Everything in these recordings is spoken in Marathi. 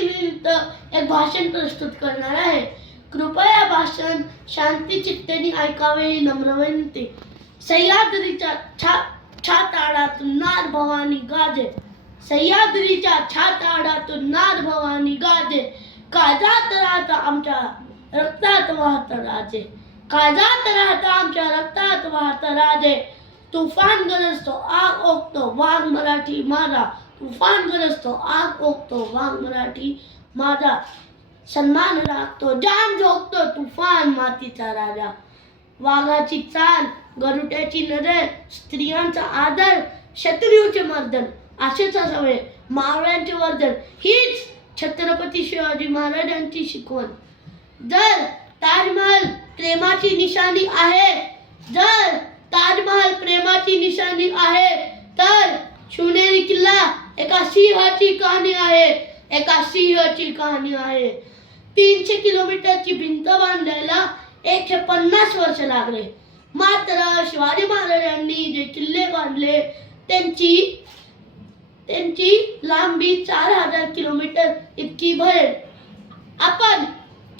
निमित्त एक भाषण प्रस्तुत करणार आहे. कृपया भाषण शांती चित्तेने ऐकावे ही नम्र विनंती. सह्याद्रीच्या छाताडातून नाद भवानी गाजे, सह्याद्रीच्या छाताडातून नाद भवानी गाजे, काळजात राहता आमच्या रक्तात वाहत राजे, काळजात राहता आमच्या रक्तात वाहत राजे. तुफान गरजतो आग ओकतो वाघ मराठी माझा, तुफान गरजतो आग ओकतो वाघ मराठी माझा. सन्मान राखतो जान झोकतो तुफान मातीचा राजा. वाघाची चाल, गरुड्याची नजर, स्त्रियांचा आदर, शत्रूचे मर्दन, असेच असावे मावळ्यांचे वर्धन, हीच छत्रपती शिवाजी महाराजांची शिकवण. जर ताजमहल प्रेमाची निशाणी आहे, जर ताजमहल प्रेमाची निशाणी आहे, तर शिवनेरी किल्ला एका सिंहाची कहाणी आहे, एका सिंहाची कहाणी आहे. 300 किलोमीटरची भिंत बांधायला 150 वर्ष लागले. मात्र शिवाजी महाराजांनी जे किल्ले बांधले त्यांची लांबी 4000 किलोमीटर इतकी भरेल. आपण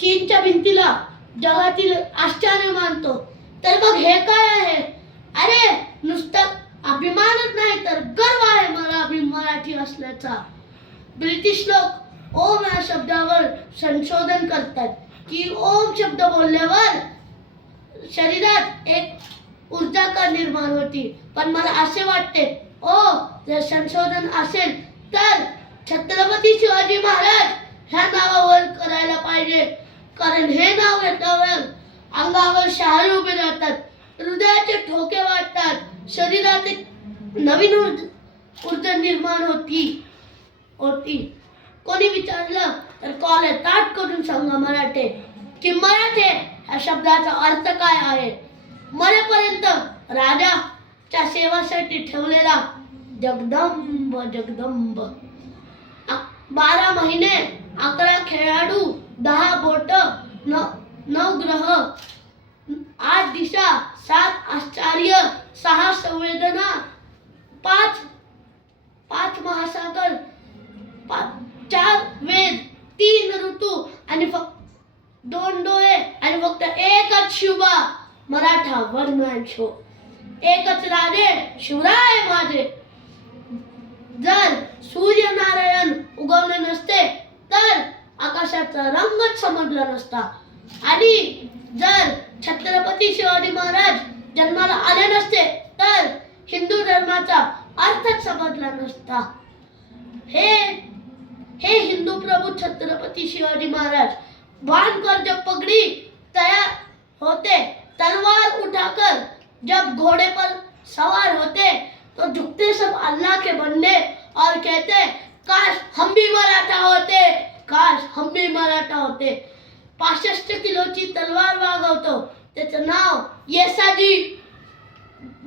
चीनच्या भिंतीला जगातील आश्चर्य मानतो, तर मग हे काय आहे? अरे नुसतं अभिमानच नाही तर गर्व आहे मला मराठी असल्याचा. ब्रिटिश लोक ओम या शब्दावर संशोधन करतात की ओम शब्द बोलल्यावर शरीरात एक ऊर्जा का निर्माण होती. पण मला असे वाटते जर संशोधन असेल तर छत्रपती शिवाजी महाराज ह्या नावावर करायला पाहिजे. कारण हे नाव घेतल्यावर अंगावर शहारे उभे राहतात, हृदयाचे ठोके वाटतात, शरीरात एक नवीन ऊर्जा निर्माण होती. कोणी विचारलं तर कॉलेज ताट करून सांगा मराठे की मराठे ह्या शब्दाचा अर्थ काय आहे. मरेपर्यंत राजाच्या सेवासाठी ठेवलेला जगदंब जगदंब. 12 महिने 11 खेळाडू 10 बोट 9 ग्रह 8 दिशा 7 आश्चर्य 6 संवेदना 5 महासागर 4 वेद 3 ऋतू आणि फक्त 2 डोळे आणि फक्त एकच शिवबा मराठा वनमॅन शो. एकच राजे शिवराय माझे. जर सूर्यनारायण उगवले नसते तर आकाशाचा रंगच समजला नसता, आणि जर छत्रपती शिवाजी महाराज जन्माला आले नसते तर हिंदू धर्माचा अर्थच समजला नसता. हे हिंदू प्रभू छत्रपती शिवाजी महाराज बांधकर जब पगड़ी तैयार होते, तलवार उठाकर जब घोड़े पर सवार होते, तो झुकते सब अल्लाह के बंदे और कहते काश हम भी मराठा होते, काश हम भी मराठा होते. 65 किलोची तलवार वागवतो, त्याचं नाव येसाजी.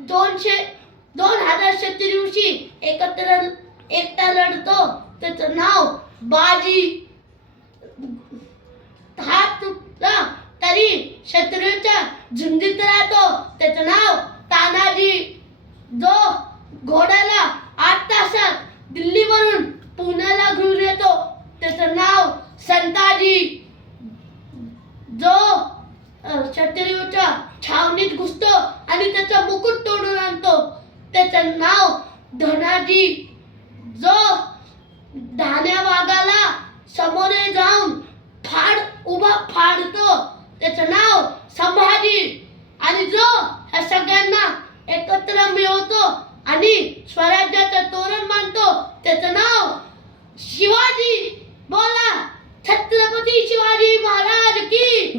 2000 शत्रूंशी एकटा लढतो, त्याचं नाव बाजी. हात तुटला तरी शत्रूच्या झुंजीत राहतो, त्याचं नाव तानाजी. जो घोड्याला 8 तासात दिल्लीवरून पुण्याला घेऊन येतो, त्याचं नाव संताजी. जो शत्रूच्या छावणीत घुसतो आणि त्याचा मुकुट तोडून आणतो, त्याचं नाव धनाजी. जो धान्या वाघाला समोरे जाऊन फाडतो, त्याचं नाव संभाजी. आणि जो ह्या सगळ्यांना एकत्र मिळवतो आणि स्वराज्याचं तोरण मानतो, त्याचं नाव शिवाजी. बोला छत्रपती शिवाजी महाराज की